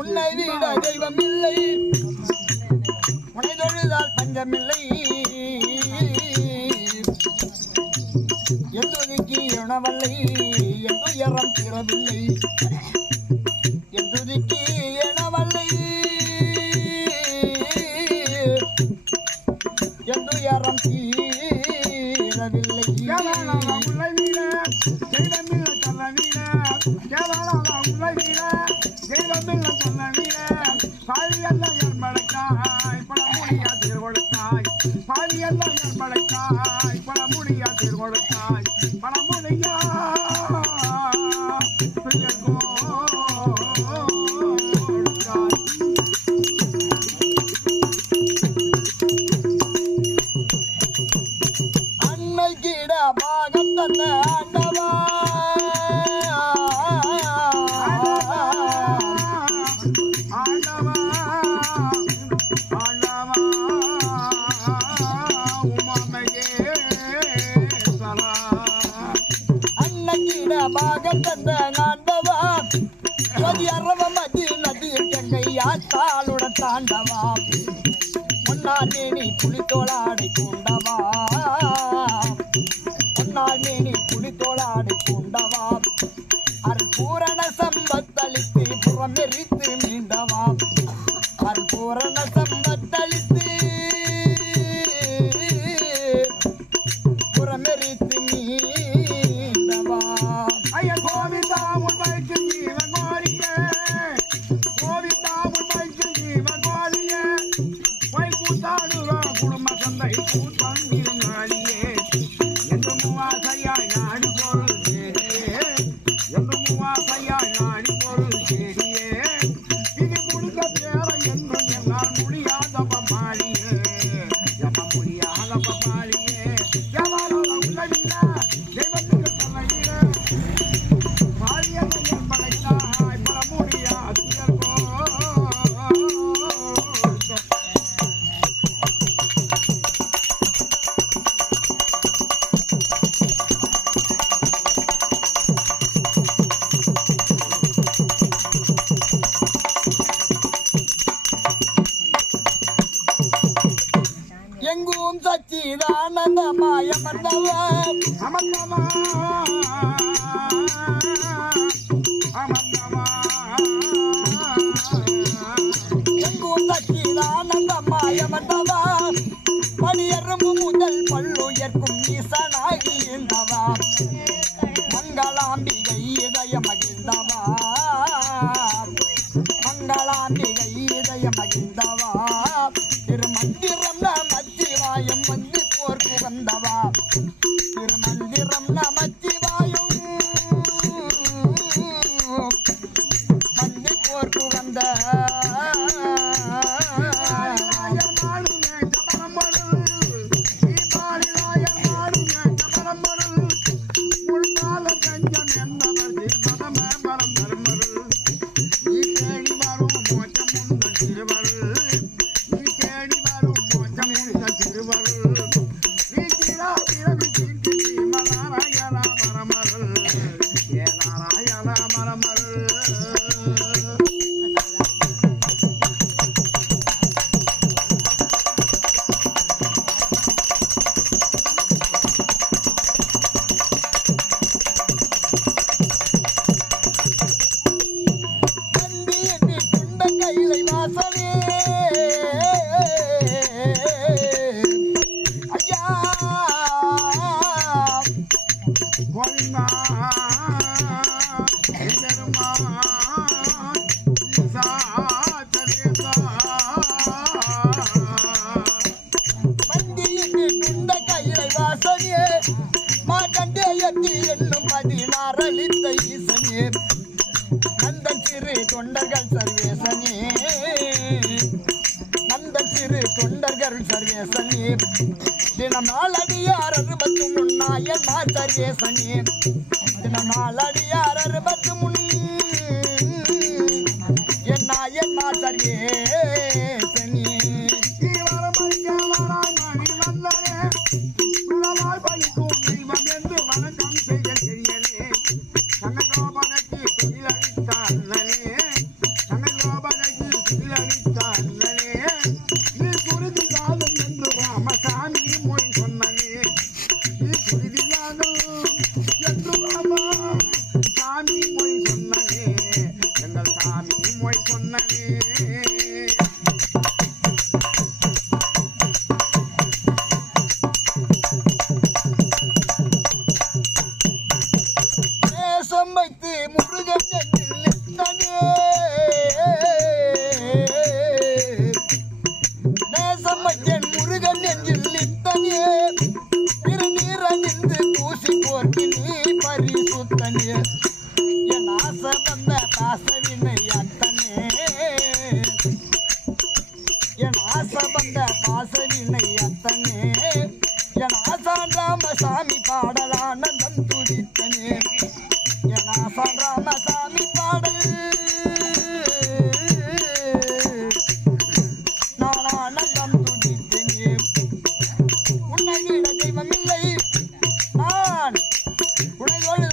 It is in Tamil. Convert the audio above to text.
உன்னை விட தெய்வம் இல்லை, உன்னை தொழுதால் பஞ்சமில்லை. எந்துதிக்கு உணவல்லை, எந்துயரம் தீரவில்லை. எந்துதிக்கு உணவல்லை, எந்துயரம் தீரவில்லை. பாலியெல்லாம் என் பழமுடியா திருவொழுத்தாய், பாலியெல்லாம் என் மழைக்காய் பழமுடியா திருவொழுத்தாய், பழமுடியா அன்னை கிட பாகம் தந்த ஆண்டவா, பாகம் தந்த ஆண்டவா, அரவமதி நதி கங்கை ஆத்தாளுடன் தாண்டவா, முன்னாள் மேனி புலித்தோளாடை பூண்டவா, முன்னாள் மேனி புலித்தோளாடை பூண்டவா, அற்பூரண சம்பத்தளித்து புறமெரித்து மீண்டவா, அற்பூரண சம்பத்தளித்து புறமெரித்து மீண்டவா. கோவிந்தா உன்னைக்கு ஜீவன் கோரிய, கோவிந்தா உன்னைக்கு ஜீவன் கோரிய, போய் கூத்தாடுவோம் குடும்ப சந்தை கூட்டம் இருந்தாலியே, என்று மூவாசையாய் நாடு பொருள் தேடியே, என்று மூவாசையாய் நாடு பொருள் தேடியே, இது முழுக்க பேர என்று என்னால் முடியாத பமாளியே, எம்ம முடியாத பமாளியே, எவரோ உதவில தெய்வத்துக்கு தலையில எங்கும் சச்சிதானந்தமாய மன்னவா, அமர்ந்தவா அமர்ந்தவா, எங்கும் சச்சிதானந்தமாய மன்னவா, பணியரும் முதல் பல்லுயர்க்கும் ஈசனாகி இருந்தவா, மங்களாம்பிகை இதய மகிழ்ந்தவா, மங்களாம்பிகை இதய மகிழ்ந்தவா, திருமந்திரம் நமச்சிவாயம் வந்து போர் புகந்தவா, திருமந்திரம் நமச்சிவாயம் வந்து போர் புகந்த தொண்டர்கள் சர்வேசனே, நந்தன் சிறு தொண்டர்கள் சர்வேசனே, தினம் நாளடியார் 63 நாயன்மார் சர்வேசனே, தினம் நாளடியார் 63 என் நாயன்மார் சர்வேசனே. வந்தனே, பயிக்கும் தெய்வம் என்று வணக்கம் தவம் செய்ய செய்யனே சனகோபனுக்கு துயிலளித்த அண்ணனே சனகோபனுக்கு துயிலளித்த அண்ணனே நீ குருதி காலம் என்று ராமசாமி மொழி சொன்னனே நீ குருதி காலம் என்று ராமா சாமி மொழி சொன்னனே எங்கள் சாமி மொழி சொன்னனே நேசம் வைத்து முருகன் நெஞ்சில் நித்தனே நேசம் வைத்தேன் முருகன் நெஞ்சில் நித்தனே திருநீரணிந்து பூசி போர்த்தி நீ பரிசுத்தனே என் ஆசை வந்த பாசவினை அத்தனே என் ஆசை வந்த பாசவினை அத்தனே என் ஆசான் ராமசாமி பாடல் ஆனந்தம் துடித்தனே என் ஆசான் ராமசாமி பாடல் நான் ஆனந்தம் துடித்தனே உன்னை விட தெய்வமில்லை நான் உனையோடு